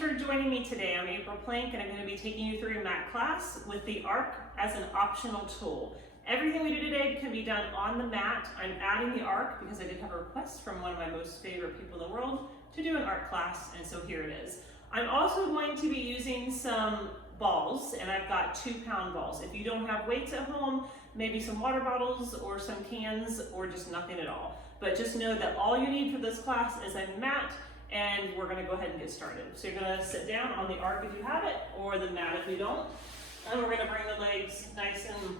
for joining me today. I'm April Plank and I'm going to be taking you through a mat class with the arc as an optional tool. Everything we do today can be done on the mat. I'm adding the arc because I did have a request from one of my most favorite people in the world to do an arc class, and so here it is. I'm also going to be using some balls, and I've got 2-pound balls. If you don't have weights at home, maybe some water bottles or some cans or just nothing at all. But just know that all you need for this class is a mat, and we're gonna go ahead and get started. So you're gonna sit down on the arc if you have it, or the mat if you don't. And we're gonna bring the legs nice and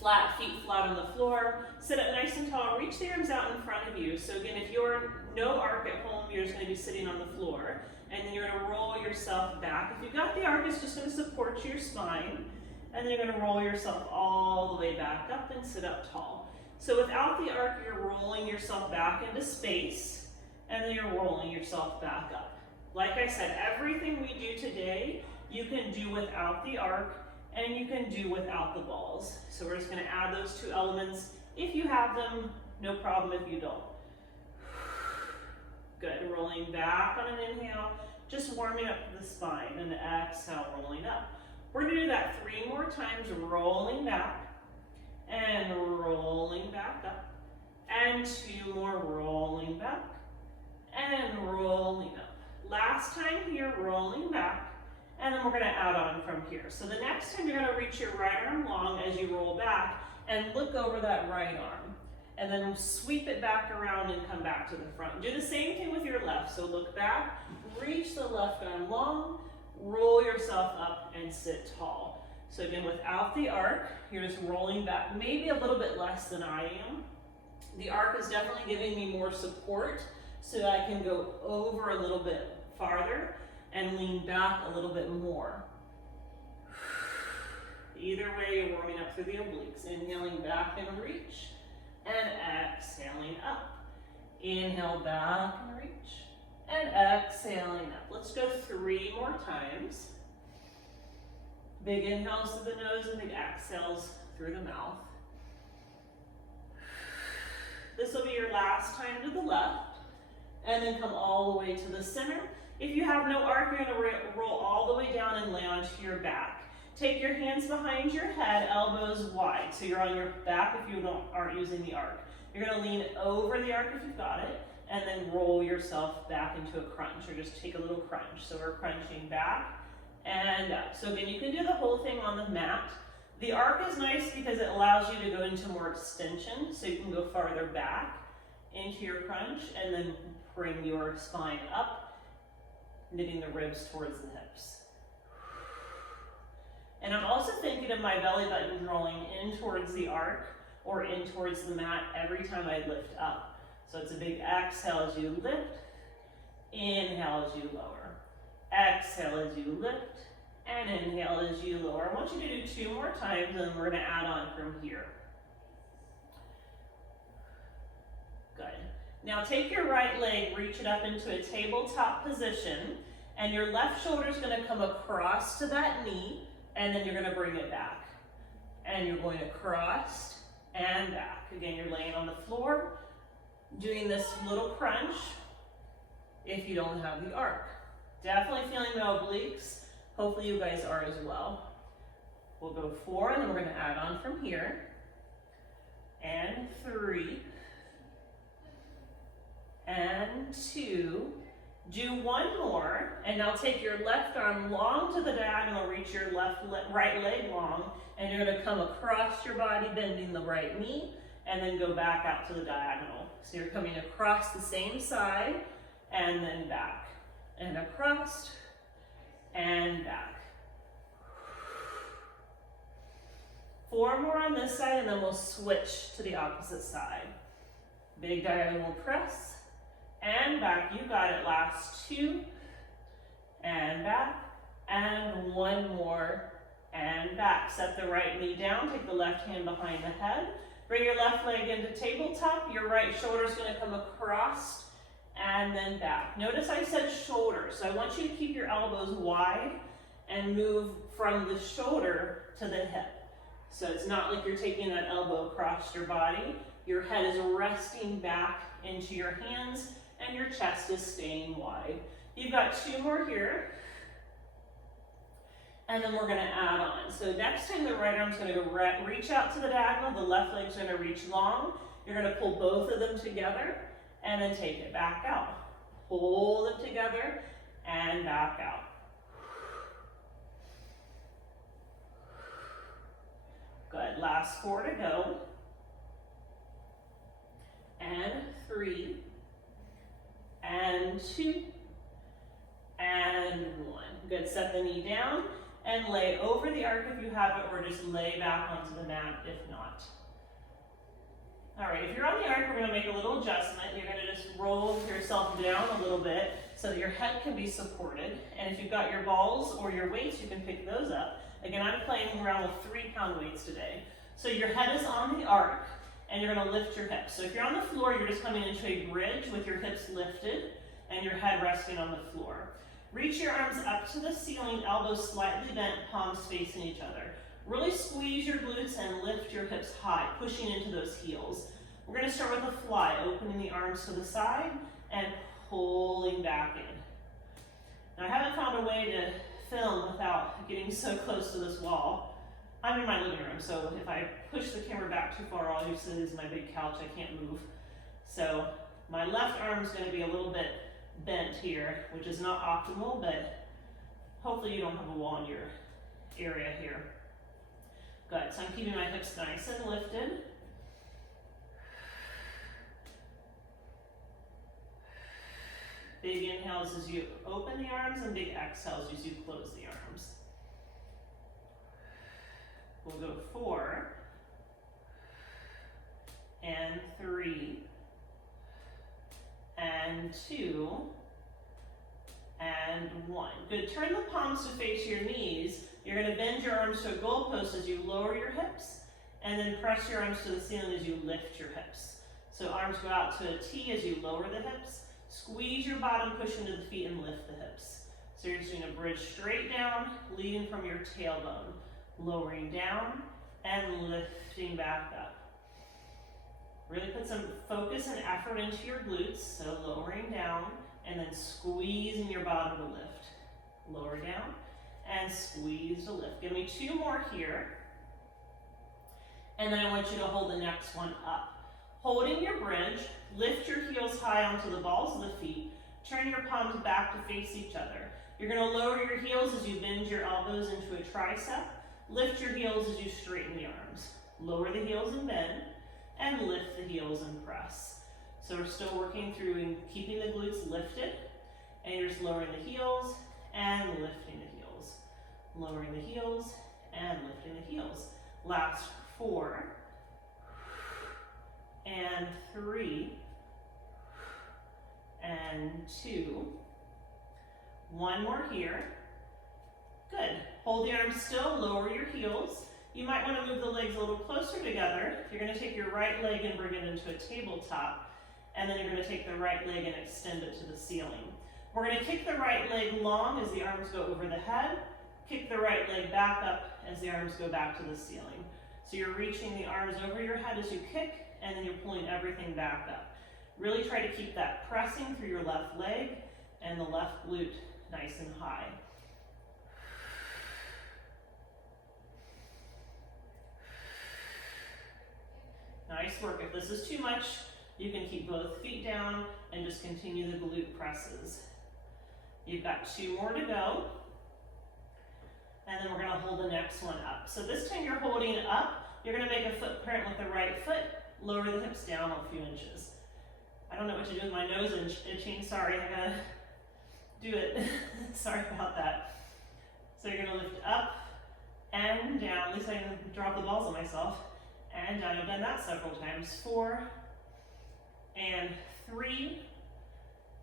flat, feet flat on the floor. Sit up nice and tall, reach the arms out in front of you. So again, if you're no arc at home, you're just gonna be sitting on the floor. And then you're gonna roll yourself back. If you've got the arc, it's just gonna support your spine. And then you're gonna roll yourself all the way back up and sit up tall. So without the arc, you're rolling yourself back into space, and then you're rolling yourself back up. Like I said, everything we do today, you can do without the arc, and you can do without the balls. So we're just gonna add those 2 elements. If you have them, no problem if you don't. Good, rolling back on an inhale, just warming up the spine, and exhale, rolling up. We're gonna do that 3 more times, rolling back, and rolling back up, and 2 more, rolling back, and rolling up. Last time here, rolling back, and then we're gonna add on from here. So the next time you're gonna reach your right arm long as you roll back and look over that right arm. And then sweep it back around and come back to the front. Do the same thing with your left. So look back, reach the left arm long, roll yourself up and sit tall. So again, without the arc, you're just rolling back, maybe a little bit less than I am. The arc is definitely giving me more support so that I can go over a little bit farther and lean back a little bit more. Either way, you're warming up through the obliques. Inhaling back and reach, and exhaling up. Inhale back and reach, and exhaling up. Let's go 3 more times. Big inhales through the nose and big exhales through the mouth. This will be your last time to the left, and then come all the way to the center. If you have no arc, you're gonna roll all the way down and lay onto your back. Take your hands behind your head, elbows wide, so you're on your back if you aren't using the arc. You're gonna lean over the arc if you've got it, and then roll yourself back into a crunch, or just take a little crunch. So we're crunching back and up. So again, you can do the whole thing on the mat. The arc is nice because it allows you to go into more extension, so you can go farther back into your crunch, and then bring your spine up, knitting the ribs towards the hips. And I'm also thinking of my belly button rolling in towards the arc or in towards the mat every time I lift up. So it's a big exhale as you lift, inhale as you lower, exhale as you lift, and inhale as you lower. I want you to do 2 more times, and then we're gonna add on from here. Good. Now take your right leg, reach it up into a tabletop position, and your left shoulder is gonna come across to that knee, and then you're gonna bring it back. And you're going to cross and back. Again, you're laying on the floor, doing this little crunch if you don't have the arc. Definitely feeling the obliques. Hopefully you guys are as well. We'll go 4, and then we're gonna add on from here. And 3. And 2. Do 1 more, and now take your left arm long to the diagonal, reach your right leg long, and you're gonna come across your body, bending the right knee, and then go back out to the diagonal. So you're coming across the same side, and then back, and across, and back. 4 more on this side, and then we'll switch to the opposite side. Big diagonal press, and back. You got it. Last 2, and back, and 1 more, and back. Set the right knee down, take the left hand behind the head, bring your left leg into tabletop, your right shoulder is going to come across, and then back. Notice I said shoulder, so I want you to keep your elbows wide and move from the shoulder to the hip. So it's not like you're taking that elbow across your body. Your head is resting back into your hands, and your chest is staying wide. You've got 2 more here. And then we're gonna add on. So next time the right arm's gonna go reach out to the diagonal, the left leg's gonna reach long. You're gonna pull both of them together and then take it back out. Hold them together and back out. Good, last 4 to go. And 3, and 2, and 1. Good, set the knee down and lay over the arc if you have it, or just lay back onto the mat if not. All right, if you're on the arc, we're gonna make a little adjustment. You're gonna just roll yourself down a little bit so that your head can be supported. And if you've got your balls or your weights, you can pick those up. Again, I'm playing around with 3-pound weights today. So your head is on the arc and you're gonna lift your hips. So if you're on the floor, you're just coming into a bridge with your hips lifted and your head resting on the floor. Reach your arms up to the ceiling, elbows slightly bent, palms facing each other. Really squeeze your glutes and lift your hips high, pushing into those heels. We're gonna start with a fly, opening the arms to the side and pulling back in. Now I haven't found a way to film without getting so close to this wall. I'm in my living room, so if I push the camera back too far, all you see is my big couch, I can't move. So my left arm is gonna be a little bit bent here, which is not optimal, but hopefully you don't have a wall in your area here. Good, so I'm keeping my hips nice and lifted. Big inhales as you open the arms and big exhales as you close the arms. We'll go 4, and 3, and 2, and 1. Good, turn the palms to face your knees. You're gonna bend your arms to a goalpost as you lower your hips, and then press your arms to the ceiling as you lift your hips. So arms go out to a T as you lower the hips. Squeeze your bottom, push into the feet, and lift the hips. So you're just doing a bridge straight down, leading from your tailbone, lowering down, and lifting back up. Really put some focus and effort into your glutes, so lowering down, and then squeezing your bottom to lift. Lower down, and squeeze to lift. Give me 2 more here. And then I want you to hold the next one up. Holding your bridge, lift your heels high onto the balls of the feet. Turn your palms back to face each other. You're gonna lower your heels as you bend your elbows into a tricep. Lift your heels as you straighten the arms. Lower the heels and bend, and lift the heels and press. So we're still working through and keeping the glutes lifted, and you're just lowering the heels and lifting the heels. Lowering the heels and lifting the heels. Last 4, and 3, and 2. 1 more here. Good. Hold the arms still, lower your heels. You might want to move the legs a little closer together. You're going to take your right leg and bring it into a tabletop, and then you're going to take the right leg and extend it to the ceiling. We're going to kick the right leg long as the arms go over the head. Kick the right leg back up as the arms go back to the ceiling. So you're reaching the arms over your head as you kick, and then you're pulling everything back up. Really try to keep that pressing through your left leg and the left glute nice and high. Nice work. If this is too much, you can keep both feet down and just continue the glute presses. You've got 2 more to go. And then we're gonna hold the next one up. So this time you're holding up, you're gonna make a footprint with the right foot, lower the hips down a few inches. I don't know what to do with my nose itching, sorry, I gotta do it. Sorry about that. So you're gonna lift up and down, at least I didn't drop the balls on myself, and down. I've done that several times. 4, and 3,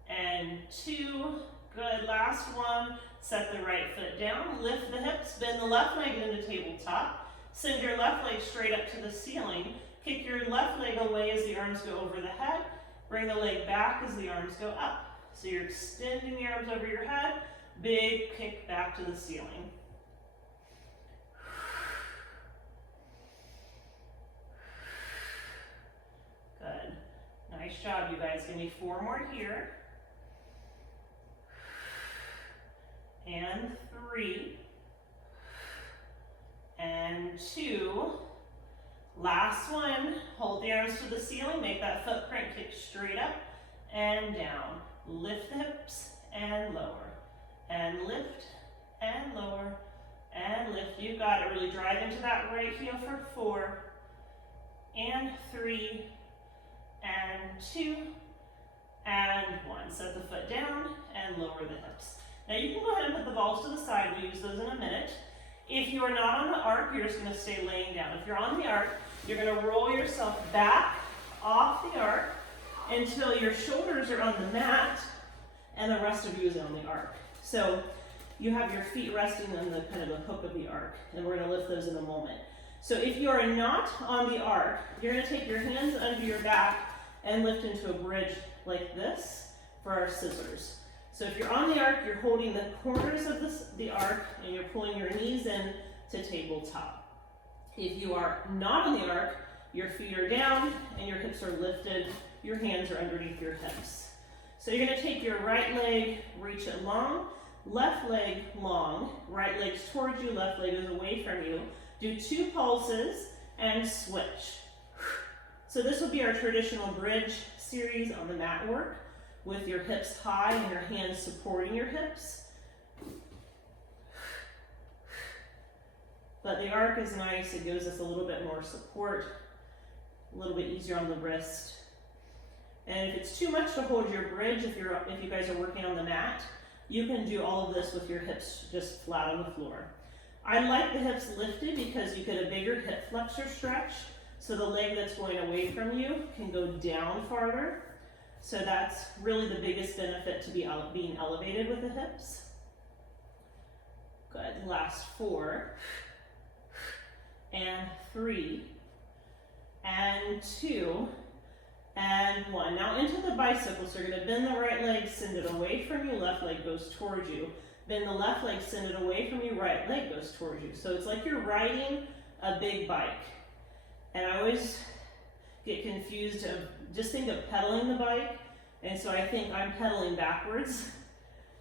and 2, good, last one. Set the right foot down, lift the hips, bend the left leg into tabletop, send your left leg straight up to the ceiling, kick your left leg away as the arms go over the head, bring the leg back as the arms go up. So you're extending the arms over your head, big kick back to the ceiling. Good, nice job you guys. Give me 4 more here. And 3, and 2. Last one, hold the arms to the ceiling, make that footprint kick straight up and down. Lift the hips and lower, and lift and lower and lift. You got it. Really drive into that right heel for 4 and 3 and 2 and 1. Set the foot down and lower the hips. Now you can go ahead and put the balls to the side. We'll use those in a minute. If you are not on the arc, you're just going to stay laying down. If you're on the arc, you're going to roll yourself back off the arc until your shoulders are on the mat and the rest of you is on the arc. So you have your feet resting on the kind of the hook of the arc, and we're going to lift those in a moment. So if you are not on the arc, you're going to take your hands under your back and lift into a bridge like this for our scissors. So if you're on the arc, you're holding the corners of the arc and you're pulling your knees in to tabletop. If you are not on the arc, your feet are down and your hips are lifted, your hands are underneath your hips. So you're going to take your right leg, reach it long, left leg long, right leg's towards you, left leg is away from you. Do 2 pulses and switch. So this will be our traditional bridge series on the mat work with your hips high and your hands supporting your hips. But the arc is nice, it gives us a little bit more support, a little bit easier on the wrist. And if it's too much to hold your bridge, if you guys are working on the mat, you can do all of this with your hips just flat on the floor. I like the hips lifted because you get a bigger hip flexor stretch, so the leg that's going away from you can go down farther. So that's really the biggest benefit to being elevated with the hips. Good, last 4, and 3, and 2, and 1. Now into the bicycle, so you're going to bend the right leg, send it away from you, left leg goes towards you. Bend the left leg, send it away from you, right leg goes towards you. So it's like you're riding a big bike. And I always get confused of just think of pedaling the bike, and so I think I'm pedaling backwards,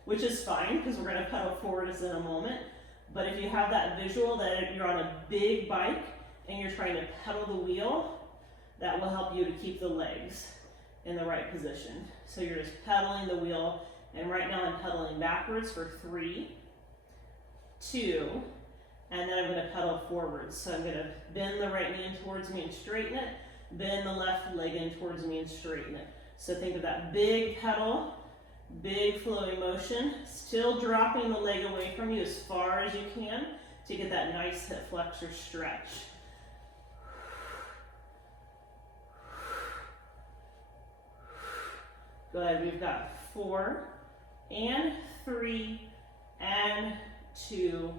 which is fine because we're going to pedal forward in a moment. But if you have that visual that you're on a big bike and you're trying to pedal the wheel, that will help you to keep the legs in the right position. So you're just pedaling the wheel, and right now I'm pedaling backwards for 3, 2, and then I'm going to pedal forwards. So I'm going to bend the right knee in towards me and straighten it, bend the left leg in towards me and straighten it. So think of that big pedal, big flowing motion, still dropping the leg away from you as far as you can to get that nice hip flexor stretch. Good, we've got 4, and 3, and 2,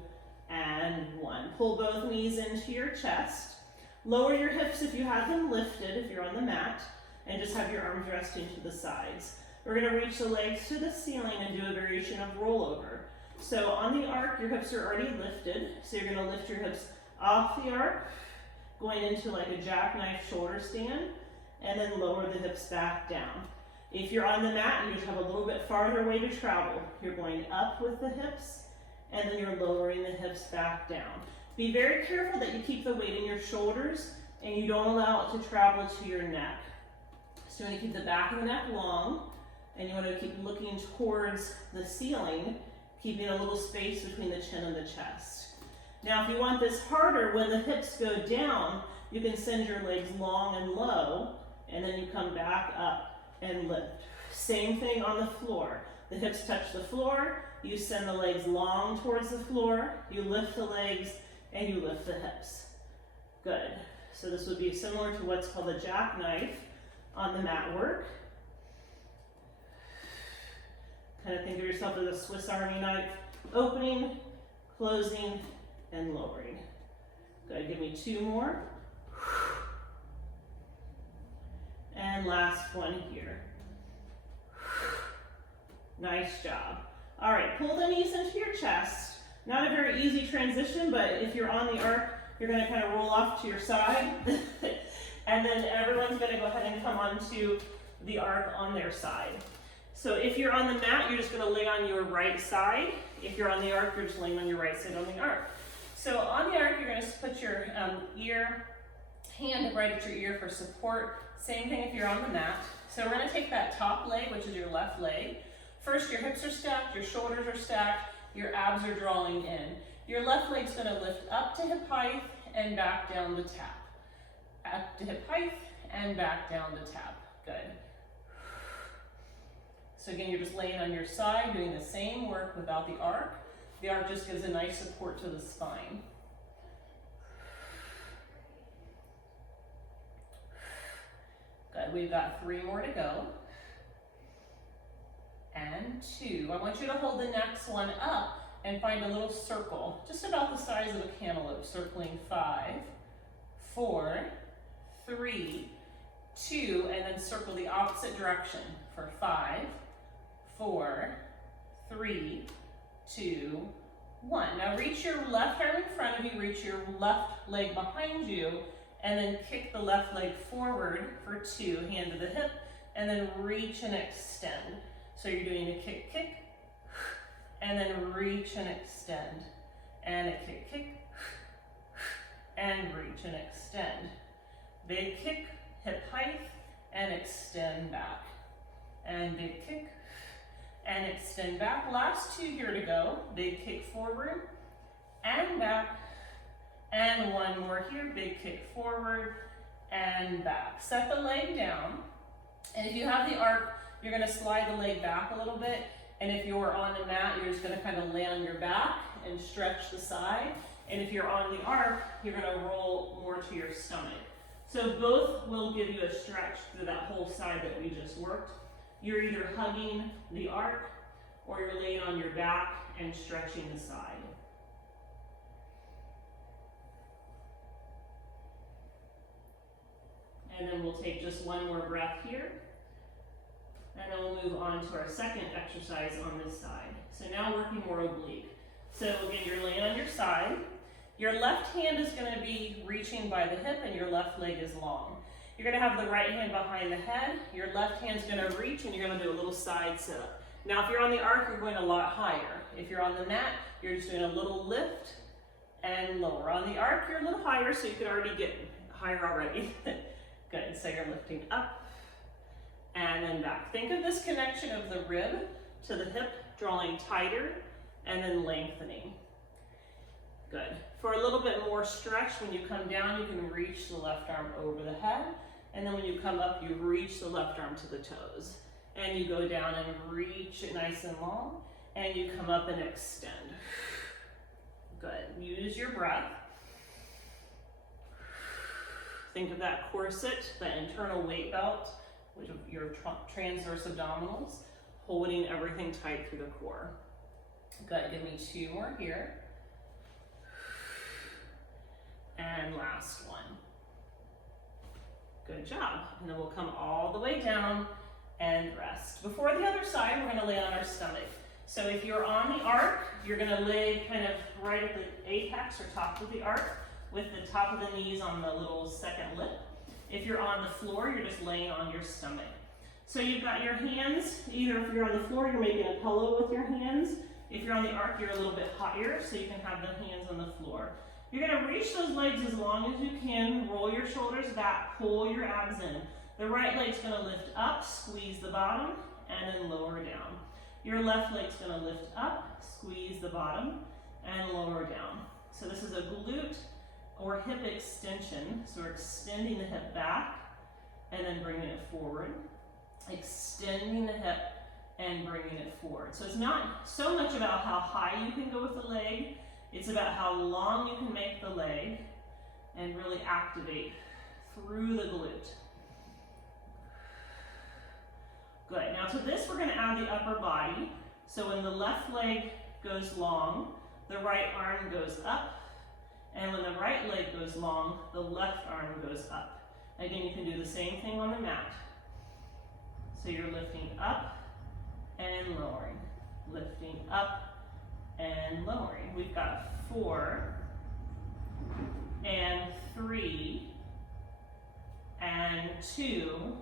and 1. Pull both knees into your chest. Lower your hips if you have them lifted, if you're on the mat, and just have your arms resting to the sides. We're going to reach the legs to the ceiling and do a variation of rollover. So on the arc, your hips are already lifted, so you're going to lift your hips off the arc, going into like a jackknife shoulder stand, and then lower the hips back down. If you're on the mat, you just have a little bit farther way to travel. You're going up with the hips, and then you're lowering the hips back down. Be very careful that you keep the weight in your shoulders and you don't allow it to travel to your neck. So you want to keep the back of the neck long, and you want to keep looking towards the ceiling, keeping a little space between the chin and the chest. Now, if you want this harder, when the hips go down, you can send your legs long and low, and then you come back up and lift. Same thing on the floor. The hips touch the floor, you send the legs long towards the floor, you lift the legs, and you lift the hips. Good. So this would be similar to what's called a jackknife on the mat work. Kind of think of yourself as a Swiss Army knife, opening, closing, and lowering. Good, give me 2 more. And last one here. Nice job. All right, pull the knees into your chest. Not a very easy transition, but if you're on the arc, you're going to kind of roll off to your side. And then everyone's going to go ahead and come onto the arc on their side. So if you're on the mat, you're just going to lay on your right side. If you're on the arc, you're just laying on your right side on the arc. So on the arc, you're going to put your hand right at your ear for support. Same thing if you're on the mat. So we're going to take that top leg, which is your left leg. First, your hips are stacked, your shoulders are stacked, your abs are drawing in. Your left leg's going to lift up to hip height and back down to tap. Up to hip height and back down to tap. Good. So again, you're just laying on your side, doing the same work without the arc. The arc just gives a nice support to the spine. Good, we've got 3 more to go. And 2. I want you to hold the next one up and find a little circle, just about the size of a cantaloupe, circling 5, 4, 3, 2, and then circle the opposite direction for 5, 4, 3, 2, 1. Now reach your left arm in front of you, reach your left leg behind you, and then kick the left leg forward for 2, hand to the hip, and then reach and extend. So you're doing a kick, kick, and then reach and extend, and a kick, kick, and reach and extend. Big kick, hip height, and extend back. And big kick, and extend back. Last 2 here to go. Big kick forward, and back, and 1 more here. Big kick forward, and back. Set the leg down, and if you have the arc, you're going to slide the leg back a little bit, and if you're on the mat, you're just going to kind of lay on your back and stretch the side, and if you're on the arc, you're going to roll more to your stomach. So both will give you a stretch through that whole side that we just worked. You're either hugging the arc, or you're laying on your back and stretching the side. And then we'll take just 1 more breath here. And then we'll move on to our second exercise on this side. So now working more oblique. So again, you're laying on your side. Your left hand is going to be reaching by the hip and your left leg is long. You're going to have the right hand behind the head. Your left hand's going to reach and you're going to do a little side sit-up. Now if you're on the arc, you're going a lot higher. If you're on the mat, you're just doing a little lift and lower. On the arc, you're a little higher, so you can already get higher already. Good, so you're lifting up and then back. Think of this connection of the rib to the hip, drawing tighter and then lengthening. Good. For a little bit more stretch, when you come down, you can reach the left arm over the head, and then when you come up, you reach the left arm to the toes. And you go down and reach it nice and long, and you come up and extend. Good. Use your breath. Think of that corset, that internal weight belt, which is your transverse abdominals, holding everything tight through the core. Good. Give me 2 more here. And last one. Good job. And then we'll come all the way down and rest. Before the other side, we're going to lay on our stomach. So if you're on the arc, you're going to lay kind of right at the apex or top of the arc with the top of the knees on the little second lip. If you're on the floor, you're just laying on your stomach. So you've got your hands, either if you're on the floor, you're making a pillow with your hands. If you're on the arc, you're a little bit higher, so you can have the hands on the floor. You're going to reach those legs as long as you can, roll your shoulders back, pull your abs in. The right leg's going to lift up, squeeze the bottom, and then lower down. Your left leg's going to lift up, squeeze the bottom, and lower down. So this is a glute or hip extension. So we're extending the hip back and then bringing it forward, extending the hip and bringing it forward. So it's not so much about how high you can go with the leg, it's about how long you can make the leg and really activate through the glute. Good. Now to this, we're going to add the upper body. So when the left leg goes long, the right arm goes up. And when the right leg goes long, the left arm goes up. Again, you can do the same thing on the mat. So you're lifting up and lowering, lifting up and lowering. We've got 4 and 3 and 2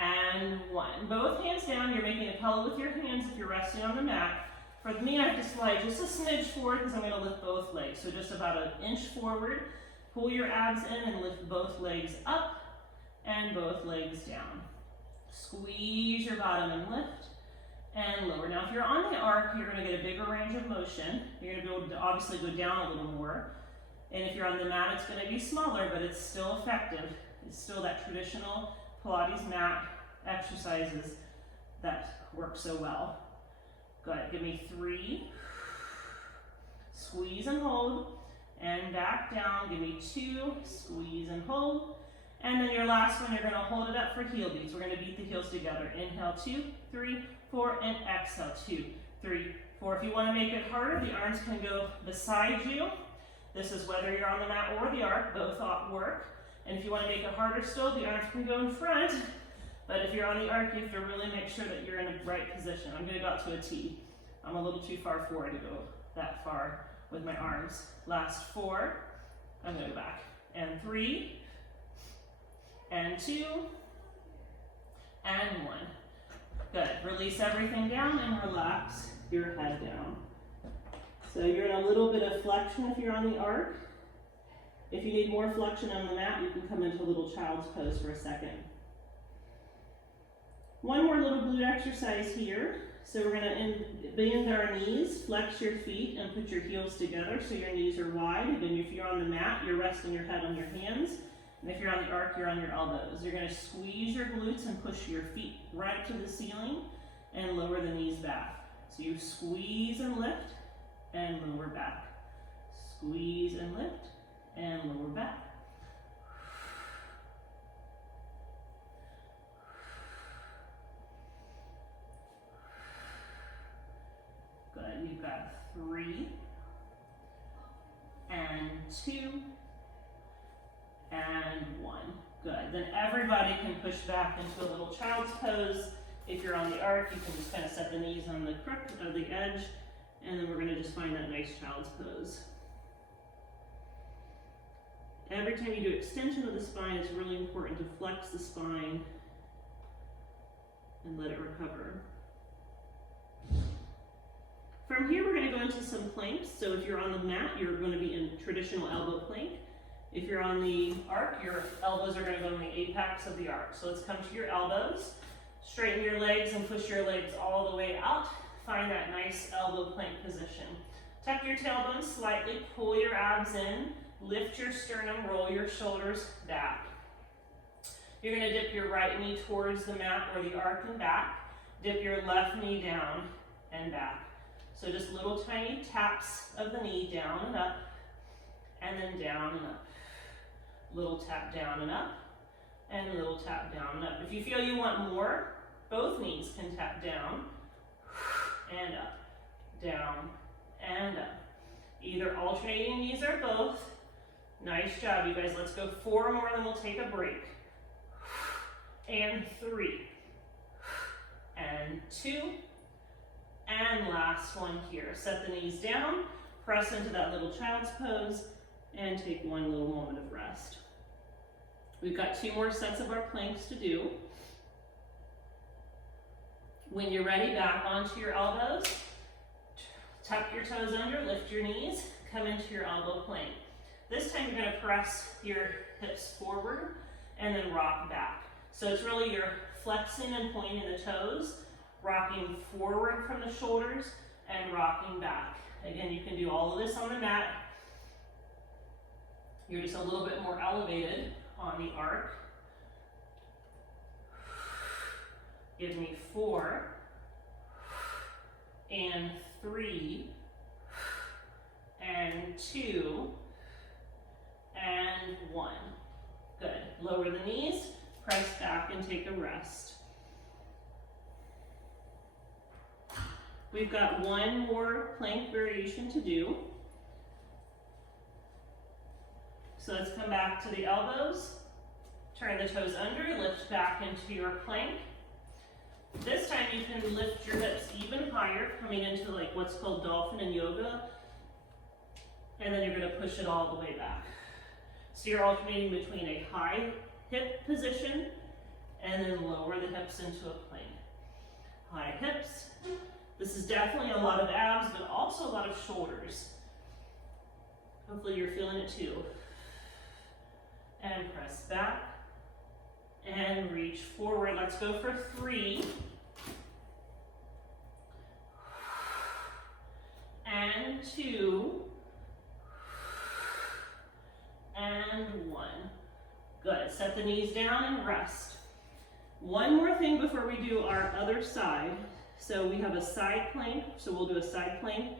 and 1. Both hands down. You're making a pillow with your hands if you're resting on the mat. For me, I have to slide just a smidge forward because I'm going to lift both legs. So just about an inch forward, pull your abs in and lift both legs up and both legs down. Squeeze your bottom and lift and lower. Now if you're on the arc, you're going to get a bigger range of motion. You're going to be able to obviously go down a little more. And if you're on the mat, it's going to be smaller, but it's still effective. It's still that traditional Pilates mat exercises that work so well. Good, give me 3. Squeeze and hold, and back down. Give me 2, squeeze and hold. And then your last one, you're gonna hold it up for heel beats. We're gonna beat the heels together. Inhale, 2, 3, 4, and exhale, 2, 3, 4. If you wanna make it harder, the arms can go beside you. This is whether you're on the mat or the arc, both work. And if you wanna make it harder still, the arms can go in front. But if you're on the arc, you have to really make sure that you're in the right position. I'm gonna go out to a T. I'm a little too far forward to go that far with my arms. Last 4, I'm gonna go back. And 3, and 2, and 1. Good, release everything down and relax your head down. So you're in a little bit of flexion if you're on the arc. If you need more flexion on the mat, you can come into a little child's pose for a second. One more little glute exercise here. So we're gonna bend our knees, flex your feet, and put your heels together so your knees are wide. And if you're on the mat, you're resting your head on your hands. And if you're on the arc, you're on your elbows. You're gonna squeeze your glutes and push your feet right to the ceiling and lower the knees back. So you squeeze and lift and lower back. Squeeze and lift and lower back. Good, you've got 3, and 2, and 1. Good, then everybody can push back into a little child's pose. If you're on the arc, you can just kind of set the knees on the crook of the edge, and then we're gonna just find that nice child's pose. Every time you do extension of the spine, it's really important to flex the spine and let it recover. From here, we're going to go into some planks. So if you're on the mat, you're going to be in traditional elbow plank. If you're on the arc, your elbows are going to go in the apex of the arc. So let's come to your elbows, straighten your legs and push your legs all the way out. Find that nice elbow plank position. Tuck your tailbone slightly, pull your abs in, lift your sternum, roll your shoulders back. You're going to dip your right knee towards the mat or the arc and back. Dip your left knee down and back. So just little tiny taps of the knee down and up, and then down and up. Little tap down and up, and little tap down and up. If you feel you want more, both knees can tap down and up, down and up. Either alternating knees or both. Nice job, you guys. Let's go 4 more, then we'll take a break. And 3, and 2, and last one here. Set the knees down, press into that little child's pose, and take one little moment of rest. We've got 2 more sets of our planks to do. When you're ready, back onto your elbows. Tuck your toes under, lift your knees, come into your elbow plank. This time you're going to press your hips forward and then rock back. So it's really you're flexing and pointing the toes, rocking forward from the shoulders, and rocking back. Again, you can do all of this on the mat. You're just a little bit more elevated on the arc. Give me 4, and 3, and 2, and 1. Good. Lower the knees, press back, and take a rest. We've got 1 more plank variation to do. So let's come back to the elbows, turn the toes under, lift back into your plank. This time you can lift your hips even higher, coming into like what's called dolphin in yoga, and then you're going to push it all the way back. So you're alternating between a high hip position and then lower the hips into a plank. High hips, This is definitely a lot of abs, but also a lot of shoulders. Hopefully you're feeling it too. And press back and reach forward. Let's go for 3. And 2. And 1. Good. Set the knees down and rest. One more thing before we do our other side. So we have a side plank, so we'll do a side plank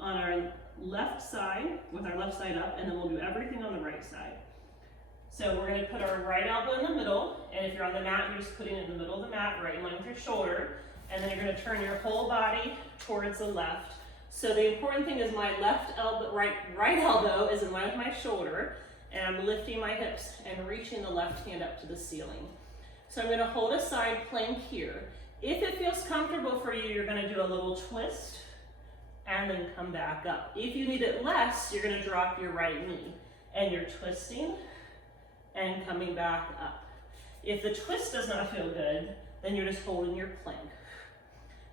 on our left side with our left side up, and then we'll do everything on the right side. So we're going to put our right elbow in the middle, and if you're on the mat, you're just putting it in the middle of the mat, right in line with your shoulder, and then you're going to turn your whole body towards the left. So the important thing is my left elbow, right elbow is in line with my shoulder, and I'm lifting my hips and reaching the left hand up to the ceiling. So I'm going to hold a side plank here. If it feels comfortable for you, you're going to do a little twist and then come back up. If you need it less, you're going to drop your right knee and you're twisting and coming back up. If the twist does not feel good, then you're just holding your plank.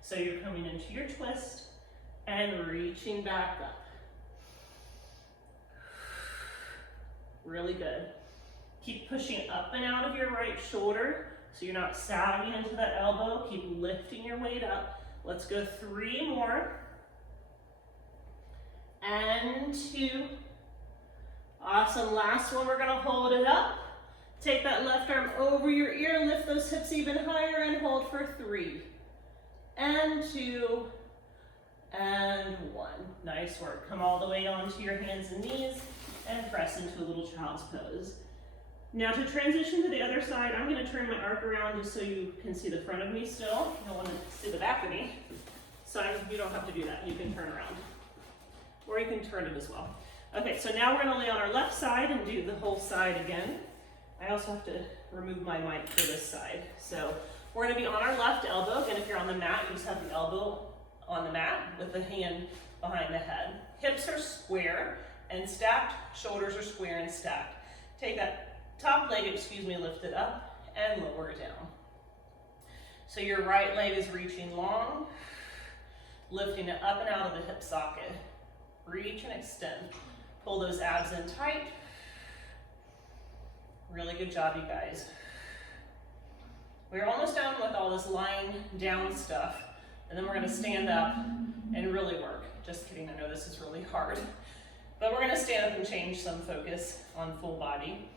So you're coming into your twist and reaching back up. Really good. Keep pushing up and out of your right shoulder so you're not sagging into that elbow. Keep lifting your weight up. Let's go 3 more. And 2. Awesome. Last one, we're going to hold it up. Take that left arm over your ear, lift those hips even higher, and hold for 3. And 2. And 1. Nice work. Come all the way onto your hands and knees and press into a little child's pose. Now to transition to the other side, I'm going to turn my arc around just so you can see the front of me still. You don't want to see the back of me. So you don't have to do that. You can turn around. Or you can turn it as well. Okay, so now we're going to lay on our left side and do the whole side again. I also have to remove my mic for this side. So we're going to be on our left elbow. Again, if you're on the mat, you just have the elbow on the mat with the hand behind the head. Hips are square and stacked. Shoulders are square and stacked. Take that top leg, lift it up and lower it down. So your right leg is reaching long, lifting it up and out of the hip socket. Reach and extend. Pull those abs in tight. Really good job, you guys. We're almost done with all this lying down stuff, and then we're going to stand up and really work. Just kidding, I know this is really hard. But we're going to stand up and change some focus on full body.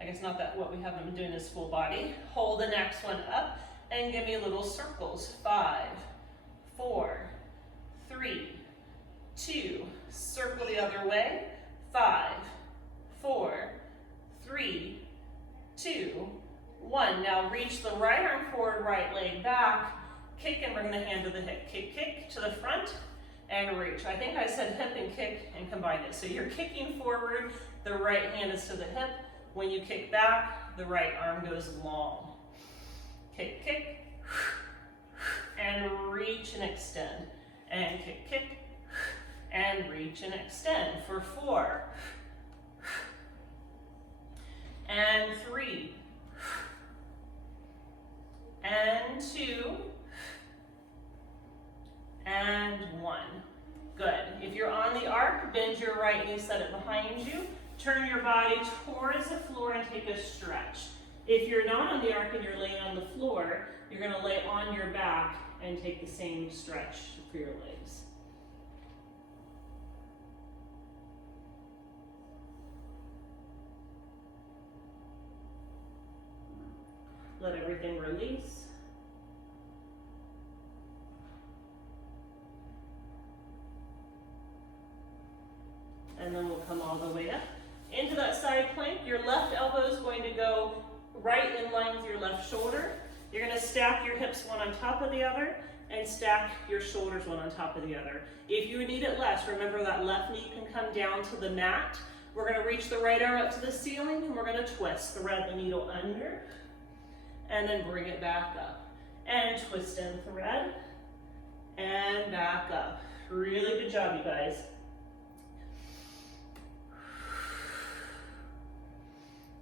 I guess not that what we haven't been doing is full body. Hold the next one up and give me little circles. 5, 4, 3, 2. Circle the other way. 5, 4, 3, 2, 1. Now reach the right arm forward, right leg back. Kick and bring the hand to the hip. Kick, kick to the front and reach. I think I said hip and kick and combine it. So you're kicking forward, the right hand is to the hip. When you kick back, the right arm goes long. Kick, kick, and reach and extend. And kick, kick, and reach and extend for 4, and 3, and 2, and 1. Good. If you're on the arc, bend your right knee, set it behind you. Turn your body towards the floor and take a stretch. If you're not on the arc and you're laying on the floor, you're going to lay on your back and take the same stretch for your legs. Let everything release. And then we'll come all the way up into that side plank. Your left elbow is going to go right in line with your left shoulder. You're going to stack your hips one on top of the other and stack your shoulders one on top of the other. If you need it less, remember that left knee can come down to the mat. We're going to reach the right arm up to the ceiling and we're going to twist. Thread the needle under and then bring it back up. And twist and thread and back up. Really good job, you guys.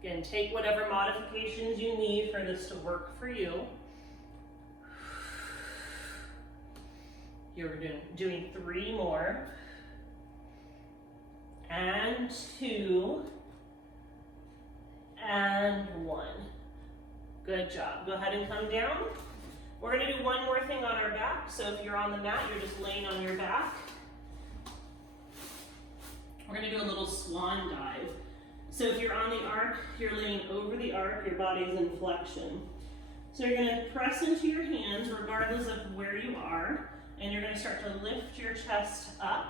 Again, take whatever modifications you need for this to work for you. You're doing 3 more. And 2. And 1. Good job. Go ahead and come down. We're going to do one more thing on our back. So if you're on the mat, you're just laying on your back. We're going to do a little swan dive. So if you're on the arc, you're laying over the arc, your body's in flexion. So you're going to press into your hands regardless of where you are, and you're going to start to lift your chest up,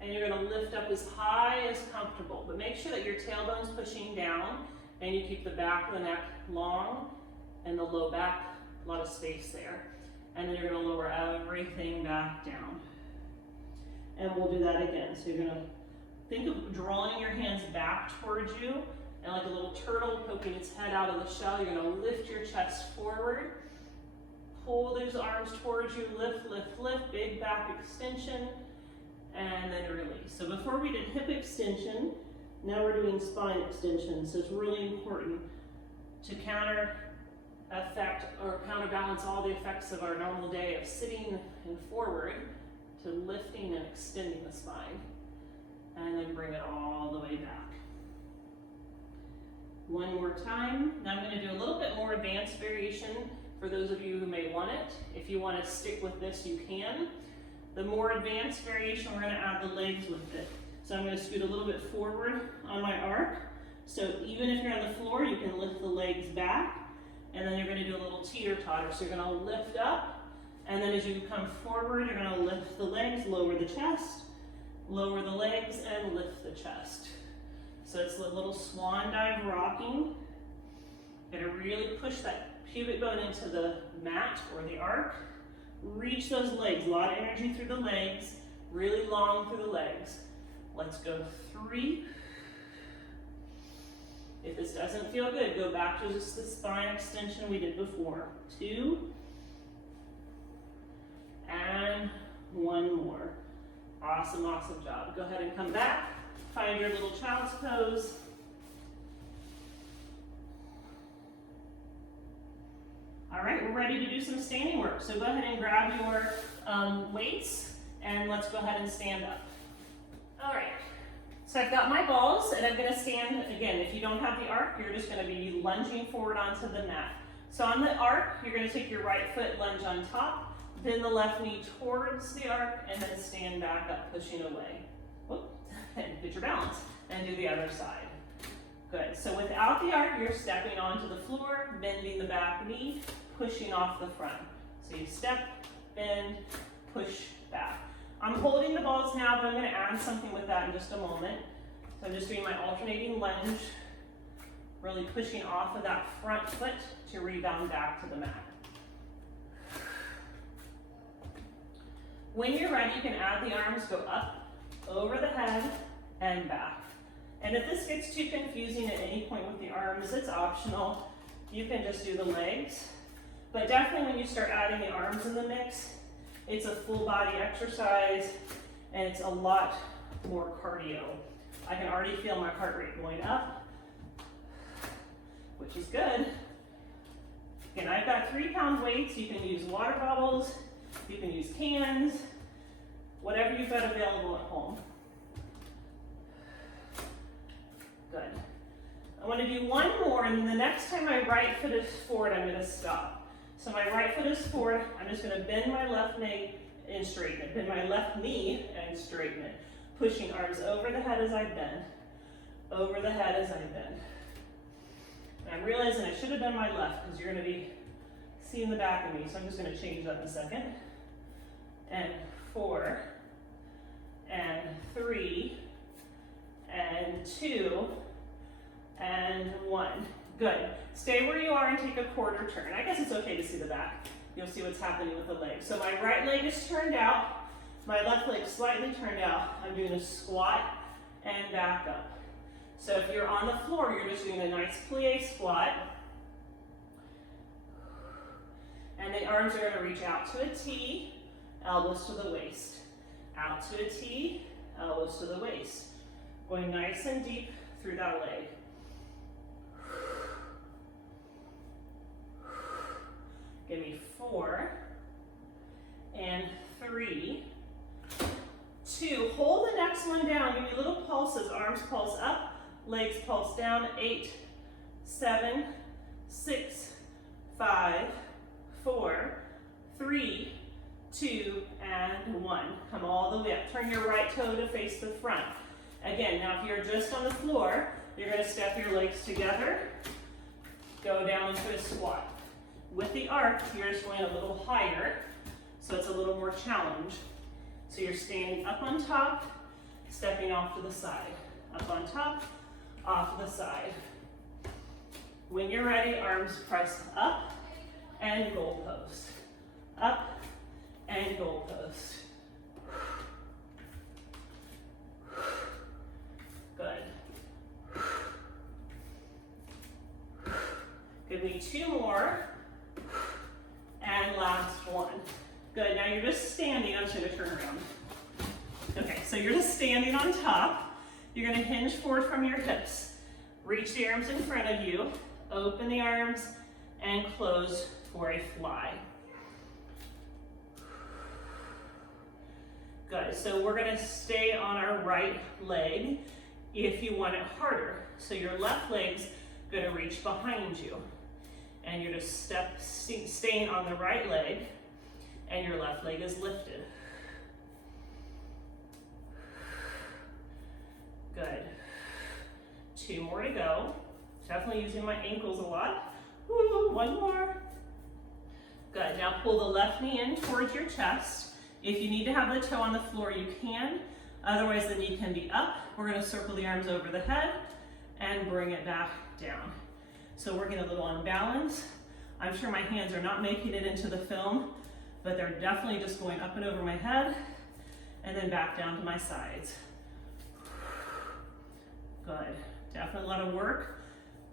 and you're going to lift up as high as comfortable. But make sure that your tailbone's pushing down, and you keep the back of the neck long, and the low back, a lot of space there. And then you're going to lower everything back down. And we'll do that again. So you're going to think of drawing your hands back towards you, and like a little turtle poking its head out of the shell, you're going to lift your chest forward, pull those arms towards you, lift, lift, lift, big back extension, and then release. So before we did hip extension, now we're doing spine extension. So it's really important to counterbalance all the effects of our normal day of sitting and forward to lifting and extending the spine. And then bring it all the way back. One more time. Now I'm going to do a little bit more advanced variation for those of you who may want it. If you want to stick with this, you can. The more advanced variation, we're going to add the legs with it. So I'm going to scoot a little bit forward on my arc. So even if you're on the floor, you can lift the legs back, and then you're going to do a little teeter-totter. So you're going to lift up, and then as you come forward, you're going to lift the legs, lower the chest, lower the legs, and lift the chest. So it's a little swan dive rocking. Gonna really push that pubic bone into the mat or the arc. Reach those legs, a lot of energy through the legs, really long through the legs. Let's go 3. If this doesn't feel good, go back to just the spine extension we did before. 2. And 1 more. Awesome, awesome job. Go ahead and come back. Find your little child's pose. All right, we're ready to do some standing work. So go ahead and grab your weights, and let's go ahead and stand up. All right, so I've got my balls, and I'm gonna stand, again, if you don't have the arc, you're just gonna be lunging forward onto the mat. So on the arc, you're gonna take your right foot, lunge on top, then the left knee towards the arc, and then stand back up, pushing away. Whoop. And get your balance, and do the other side. Good, so without the arc, you're stepping onto the floor, bending the back knee, pushing off the front. So you step, bend, push back. I'm holding the balls now, but I'm gonna add something with that in just a moment. So I'm just doing my alternating lunge, really pushing off of that front foot to rebound back to the mat. When you're ready, you can add the arms, go up, over the head, and back. And if this gets too confusing at any point with the arms, it's optional. You can just do the legs. But definitely when you start adding the arms in the mix, it's a full body exercise, and it's a lot more cardio. I can already feel my heart rate going up, which is good. Again, I've got 3-pound weights. You can use water bottles, you can use cans, whatever you've got available at home. Good. I want to do one more, and then the next time my right foot is forward, I'm going to stop. So my right foot is forward. I'm just going to bend my left knee and straighten it. Bend my left knee and straighten it. Pushing arms over the head as I bend. Over the head as I bend. And I'm realizing I should have done my left because you're going to be seeing the back of me. So I'm just going to change that in a second. And 4, and 3, and 2, and 1. Good. Stay where you are and take a quarter turn. I guess it's okay to see the back. You'll see what's happening with the leg. So my right leg is turned out. My left leg slightly turned out. I'm doing a squat and back up. So if you're on the floor, you're just doing a nice plie squat. And the arms are going to reach out to a T, elbows to the waist. Out to a T, elbows to the waist. Going nice and deep through that leg. Give me 4, and 3, 2. Hold the next one down. Give me little pulses. Arms pulse up, legs pulse down. 8, 7, 6, 5, 4, 3, 2, and 1. Come all the way up. Turn your right toe to face the front. Again, now if you're just on the floor, you're going to step your legs together, go down into a squat. With the arc, you're just going a little higher, so it's a little more challenge. So you're standing up on top, stepping off to the side. Up on top, off to the side. When you're ready, arms press up and goalpost. Up and goalpost. Good. Give me 2 more. And last one. Good, now you're just standing. I'm just gonna turn around. Okay, so you're just standing on top. You're gonna hinge forward from your hips. Reach the arms in front of you. Open the arms and close for a fly. Good, so we're gonna stay on our right leg if you want it harder. So your left leg's gonna reach behind you. And you're just staying on the right leg, and your left leg is lifted. Good. 2 more to go. Definitely using my ankles a lot. Woo, 1 more. Good, now pull the left knee in towards your chest. If you need to have the toe on the floor, you can. Otherwise, the knee can be up. We're gonna circle the arms over the head and bring it back down. So working a little on balance. I'm sure my hands are not making it into the film, but they're definitely just going up and over my head and then back down to my sides. Good. Definitely a lot of work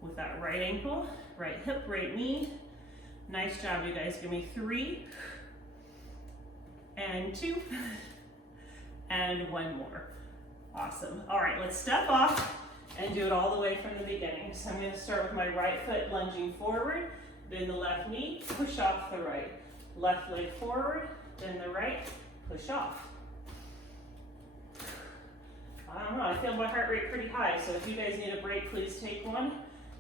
with that right ankle, right hip, right knee. Nice job, you guys. Give me 3 and 2 and 1 more. Awesome. All right, let's step off and do it all the way from the beginning. So I'm going to start with my right foot lunging forward, bend the left knee, push off the right. Left leg forward, bend the right, push off. I don't know, I feel my heart rate pretty high, so if you guys need a break, please take one.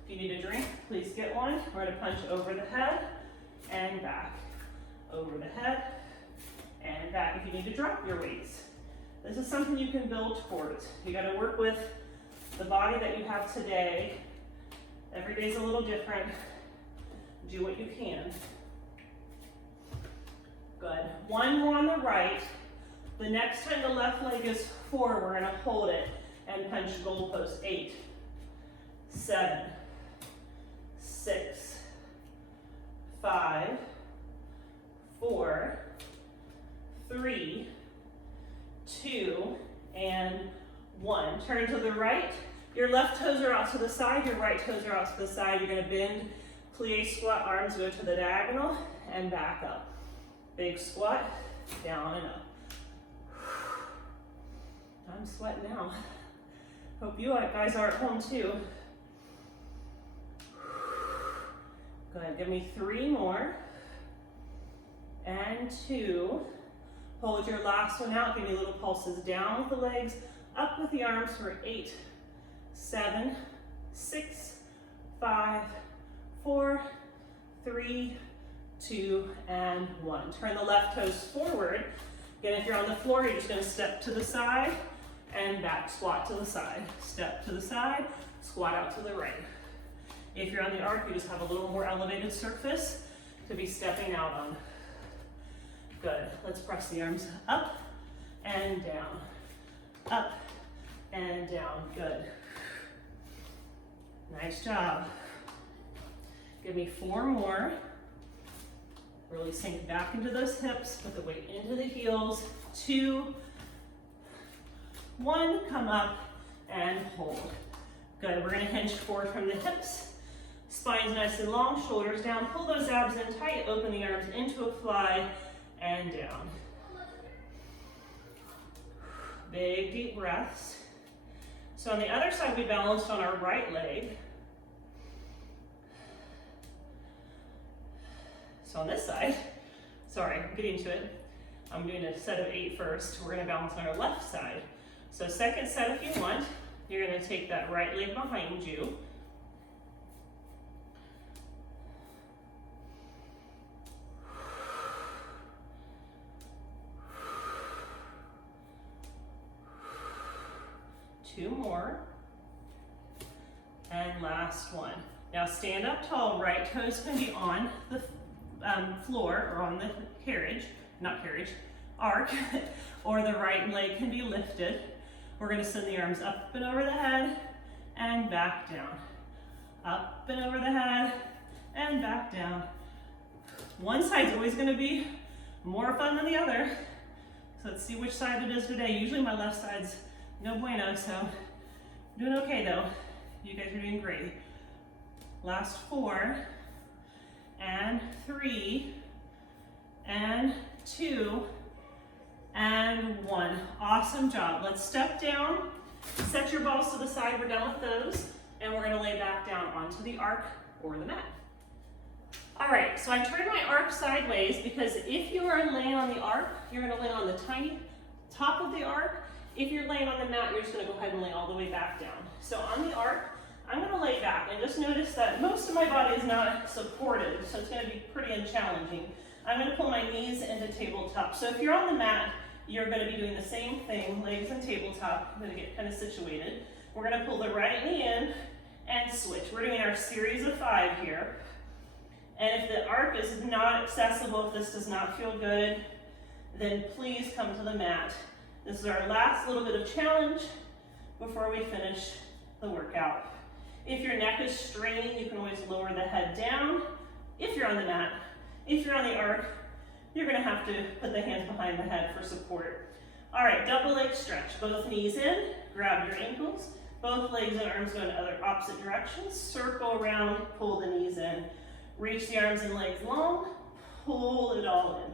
If you need a drink, please get one. We're going to punch over the head and back. Over the head and back. If you need to drop your weights. This is something you can build towards. You got to work with the body that you have today. Every day's a little different. Do what you can. Good. 1 more on the right. The next time the left leg is forward, we're going to hold it and punch goalpost. 8, 7, 6, 5, 4, 3, 2, and 1. Turn to the right. Your left toes are out to the side. Your right toes are out to the side. You're going to bend, plie squat, arms go to the diagonal, and back up. Big squat, down and up. I'm sweating now. Hope you guys are at home too. Good, give me 3 more. And 2. Hold your last one out, give me little pulses down with the legs, up with the arms for 8, 7, 6, 5, 4, 3, 2, and 1. Turn the left toes forward. Again, if you're on the floor, you're just going to step to the side and back, squat to the side. Step to the side, squat out to the right. If you're on the arc, you just have a little more elevated surface to be stepping out on. Good. Let's press the arms up and down. Up and down. Good. Nice job. Give me 4 more. Really sink back into those hips, put the weight into the heels. 2, 1, come up and hold. Good, we're gonna hinge forward from the hips. Spine's nice and long, shoulders down. Pull those abs in tight, open the arms into a fly and down. Big deep breaths. So on the other side, we balanced on our right leg. So on this side, sorry, I'm getting to it. I'm doing a set of 8 first. We're gonna balance on our left side. So second set if you want, you're gonna take that right leg behind you. Two more. And last one. Now stand up tall, right toes can be on the floor or on the arc, or the right leg can be lifted. We're gonna send the arms up and over the head and back down. Up and over the head and back down. One side's always gonna be more fun than the other. So let's see which side it is today. Usually my left side's no bueno, so I'm doing okay though. You guys are doing great. Last 4, and 3, and 2, and 1. Awesome job. Let's step down, set your balls to the side. We're done with those, and we're gonna lay back down onto the arc or the mat. All right, so I turned my arc sideways because if you are laying on the arc, you're gonna lay on the tiny top of the arc. If you're laying on the mat, you're just gonna go ahead and lay all the way back down. So on the arc, I'm gonna lay back and just notice that most of my body is not supported, so it's gonna be pretty challenging. I'm gonna pull my knees into tabletop. So if you're on the mat, you're gonna be doing the same thing, legs in tabletop. I'm gonna get kind of situated. We're gonna pull the right knee in and switch. We're doing our series of 5 here. And if the arc is not accessible, if this does not feel good, then please come to the mat. This is our last little bit of challenge before we finish the workout. If your neck is straining, you can always lower the head down if you're on the mat. If you're on the arc, you're gonna have to put the hands behind the head for support. All right, double leg stretch. Both knees in, grab your ankles. Both legs and arms go in other opposite directions. Circle around, pull the knees in. Reach the arms and legs long, pull it all in.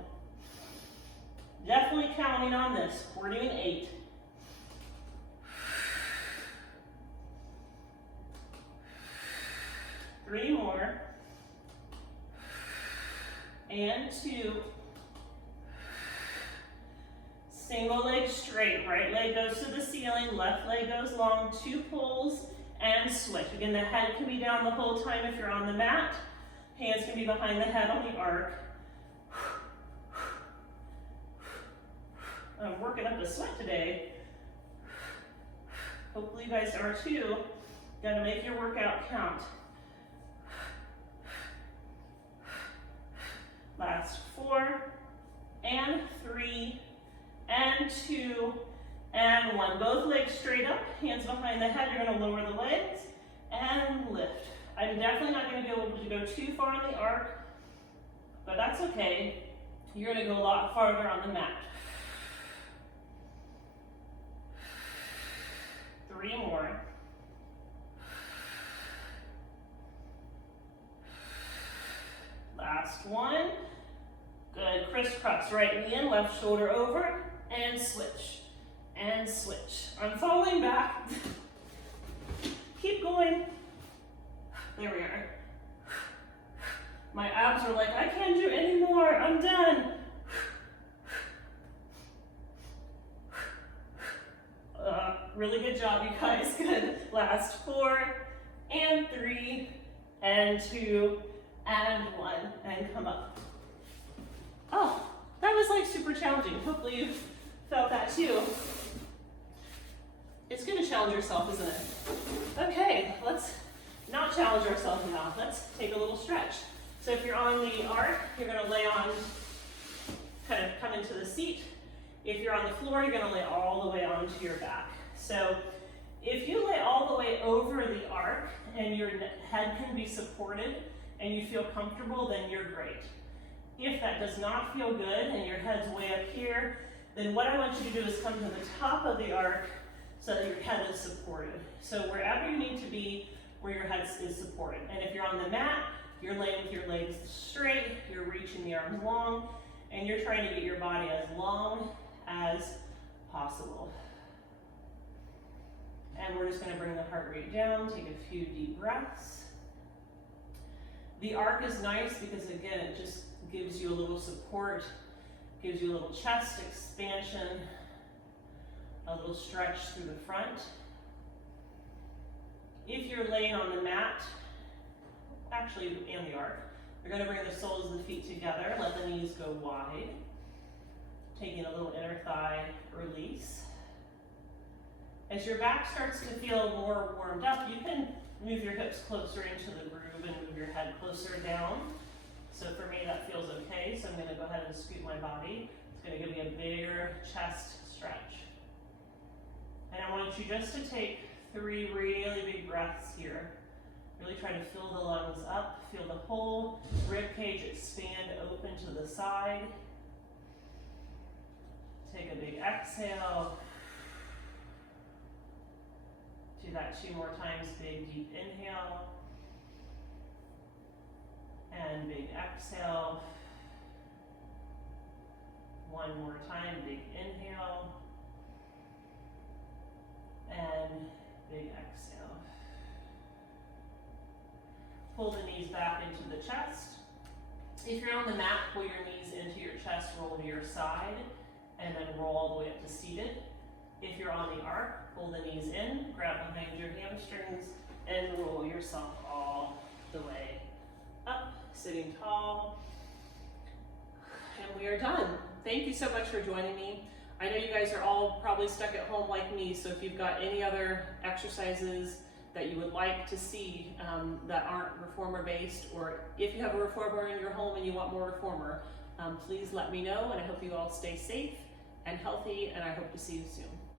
Definitely counting on this. We're doing 8. Three more, and 2. Single leg straight, right leg goes to the ceiling, left leg goes long, 2 pulls, and switch. Again, the head can be down the whole time if you're on the mat. Hands can be behind the head on the arc. I'm working up a sweat today. Hopefully you guys are too. Gotta make your workout count. Last 4, and 3, and 2, and 1. Both legs straight up, hands behind the head. You're gonna lower the legs and lift. I'm definitely not gonna be able to go too far on the arc, but that's okay. You're gonna go a lot farther on the mat. 3 more. Last 1. Good, crisscross, right knee in, left shoulder over, and switch, and switch. I'm falling back. Keep going. There we are. My abs are like, I can't do any more, I'm done. Really good job, you guys, good. Last 4, and 3, and 2, and 1, and come up. Oh, that was like super challenging. Hopefully you felt that too. It's good to challenge yourself, isn't it? Okay, let's not challenge ourselves now. Let's take a little stretch. So if you're on the arc, you're gonna lay on, kind of come into the seat. If you're on the floor, you're gonna lay all the way onto your back. So if you lay all the way over the arc and your head can be supported and you feel comfortable, then you're great. If that does not feel good and your head's way up here, then what I want you to do is come to the top of the arc so that your head is supported. So wherever you need to be, where your head is supported. And if you're on the mat, you're laying with your legs straight, you're reaching the arms long, and you're trying to get your body as long as possible. And we're just gonna bring the heart rate down, take a few deep breaths. The arc is nice because again, it just gives you a little support Gives you a little chest expansion, a little stretch through the front. If you're laying on the mat, actually, and the arc, you're going to bring the soles of the feet together, let the knees go wide, taking a little inner thigh release. As your back starts to feel more warmed up, you can move your hips closer into the groove and move your head closer down. So for me, that feels okay. So I'm going to go ahead and scoot my body. It's going to give me a bigger chest stretch. And I want you just to take 3 really big breaths here. Really try to fill the lungs up. Feel the whole rib cage expand open to the side. Take a big exhale. Do that 2 more times. Big deep inhale. And big exhale. 1 more time, big inhale. And big exhale. Pull the knees back into the chest. If you're on the mat, pull your knees into your chest, roll to your side, and then roll all the way up to seated. If you're on the arc, pull the knees in, grab behind your hamstrings, and roll yourself all the way up, sitting tall. And we are done. Thank you so much for joining me. I know you guys are all probably stuck at home like me, so if you've got any other exercises that you would like to see that aren't reformer based, or if you have a reformer in your home and you want more reformer, please let me know, and I hope you all stay safe and healthy, and I hope to see you soon.